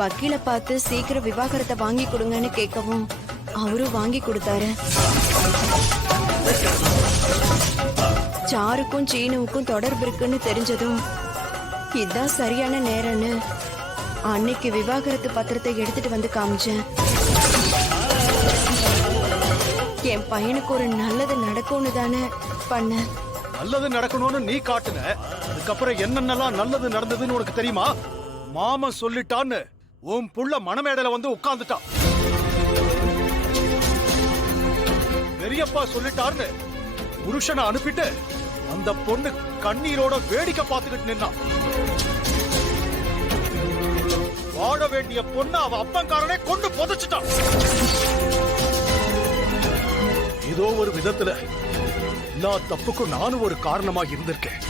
வக்கீல பார்த்து சீக்கிரம் விவாகரத்தை வாங்கி கொடுங்கன்னு கேட்கவும் அவரும் வாங்கி கொடுத்தாரு. சாருக்கும் சீனுவுக்கும் தொடர்பு இருக்குன்னு தெரிஞ்சதும் இதுதான் சரியான நேரம்னு அன்னைக்கு விவாகரத்து பத்திரத்தை எடுத்துட்டு வந்து காமிச்சேன். என் பையனுக்கு ஒரு நல்லது நடக்கும்னு தானே பண்ண. நல்லது நடக்கணும்னு நீ காட்டுன, அதுக்கப்புறம் என்னென்னலாம் நல்லது நடந்ததுன்னு உனக்கு தெரியுமா? மாமன் சொல்லிட்டான்னு உன் புள்ள மணமேடையில வந்து உட்கார்ந்துட்டான். பெரியப்பா சொல்லிட்டாருன்னு புருஷனை அனுப்பிட்டு அந்த பொண்ணு கண்ணீரோட வேடிக்கை பார்த்துக்கிட்டு நின்னான். வாழ வேண்டிய பொண்ணு அவ அப்பங்காரனே கொண்டு புதைச்சிட்டான். ஏதோ ஒரு விதத்துல எல்லா தப்புக்கும் நானும் ஒரு காரணமாக இருந்திருக்கேன்.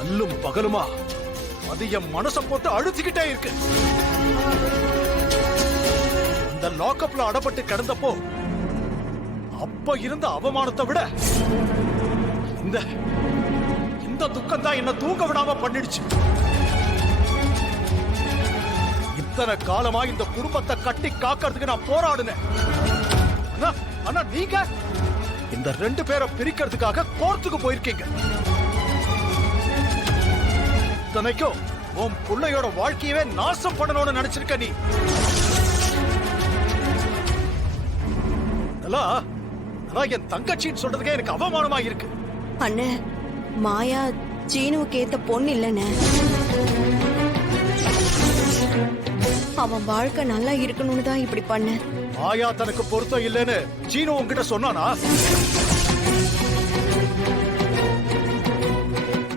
அல்லும் பகலுமா அது என் மனச போட்டு அழுத்திக்கிட்டே இருக்கு. அந்த லாக்அப்ல அடப்பட்டு கிடந்தப்போ அப்ப இருந்த அவமானத்தை விட இந்த துக்கம் தான் என்ன தூங்க விடாம பண்ணிடுச்சு. இத்தனை காலமா இந்த குடும்பத்தை கட்டி காக்கிறதுக்கு நான் போராடினேன். ஆனா நீங்க இந்த 2 பேரை பிரிக்கிறதுக்காக கோர்ட்டுக்கு போயிருக்கீங்க. இத்தனைக்கும் உன் பிள்ளையோட வாழ்க்கையவே நாசம் பண்ணணும்னு நினைச்சிருக்க நீ. என் தங்கச்சின்னு சொல்றதுக்கே எனக்கு அவமானமா இருக்கு. அண்ணே, மாயா சீனுவுக்கு ஏத்த பொண்ணு இல்லன்னு. அவன் வாழ்க்கை நல்லா இருக்கணும்னு தான் இப்படி பண்ண. மாயா தனக்கு பொருத்தம் இல்லைன்னு சீனு உன்கிட்ட சொன்னானா?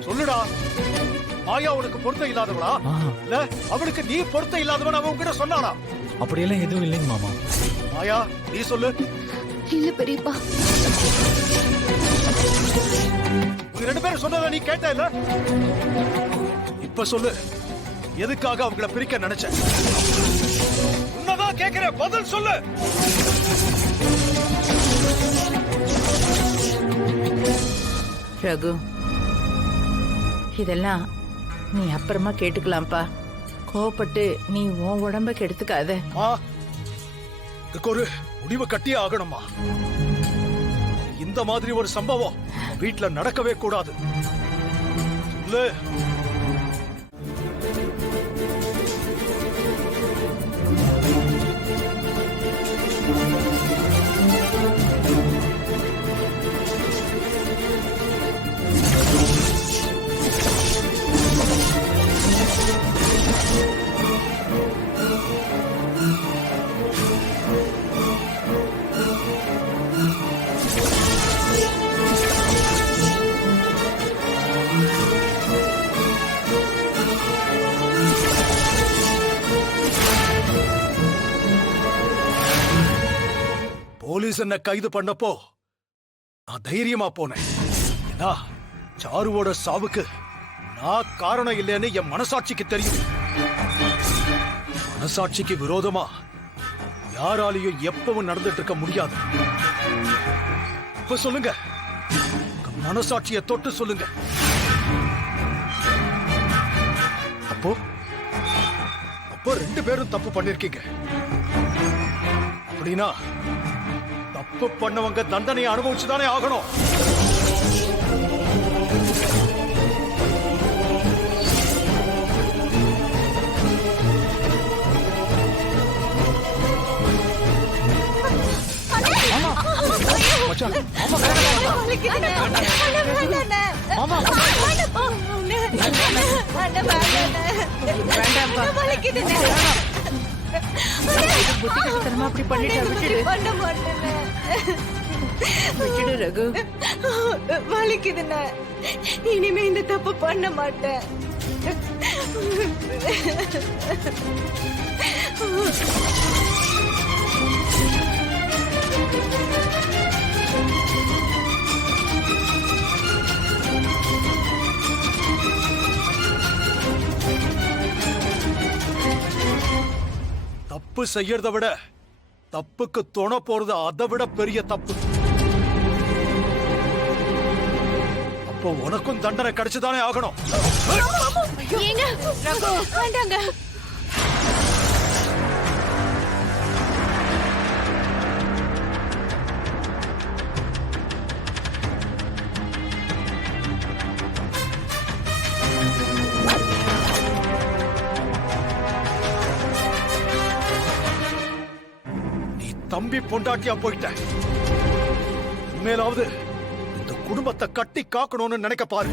சொல்லுடா, மாயா உனக்கு பொருத்தம் இல்லாதவளா இல்ல அவளுக்கு நீ பொருத்தம் இல்லாதவன் அவன் உன்கிட்ட சொன்னானா? அப்படியெல்லாம் எதுவும் இல்லைங்க மாமா. மாயா நீ சொல்லு. இல்ல பெரியப்பா. உங்க 2 பேரும் சொன்னதை நீ கேட்ட இல்ல? இப்ப சொல்லு, எதுக்காக அவங்கள பிரிக்க நினைச்ச? உன்னதான் கேக்குற, பதில் சொல்லு. ரகு, இதெல்லாம் நீ அப்புறமா கேட்டுக்கலாம்ப்பா. கோவப்பட்டு நீ உன் உடம்ப கெடுத்துக்காத. இதுக்கு ஒரு முடிவு கட்டியே ஆகணுமா? இந்த மாதிரி ஒரு சம்பவம் வீட்டுல நடக்கவே கூடாது. சொல்லு. போலீஸ் என்ன கைது பண்ணப்போ நான் தைரியமா போனேன். ஏன்னா சாருவோட சாவுக்கு நான் காரணம் இல்லைன்னு என் மனசாட்சிக்கு தெரியும். மனசாட்சிக்கு விரோதமா யாராலையும் எப்பவும் நடந்துட்டு இருக்க முடியாது. இப்ப சொல்லுங்க, மனசாட்சியை தொட்டு சொல்லுங்க. அப்போ 2 பேரும் தப்பு பண்ணிருக்கீங்க. அப்படின்னா தப்பு பண்ணவங்க தண்டனையை அனுபவிச்சுதானே ஆகணும். அப்படி பண்ணிட்டு விட்டுடு ரகு. வலிக்குதுண்ணா, இனிமே இந்த தப்பு பண்ண மாட்டேன். தப்பு செய்யறத விட தப்புக்கு துணை போறது அதை விட பெரிய தப்பு. அப்போ உனக்கும் தண்டனை கிடைச்சுதானே ஆகணும். ஏங்க ரகு வேண்டாங்க. நீ தம்பி பொண்டாட்டியா போயிட்ட. மேலாவது இந்த குடும்பத்தை கட்டி காக்கணும்னு நினைக்க பாரு.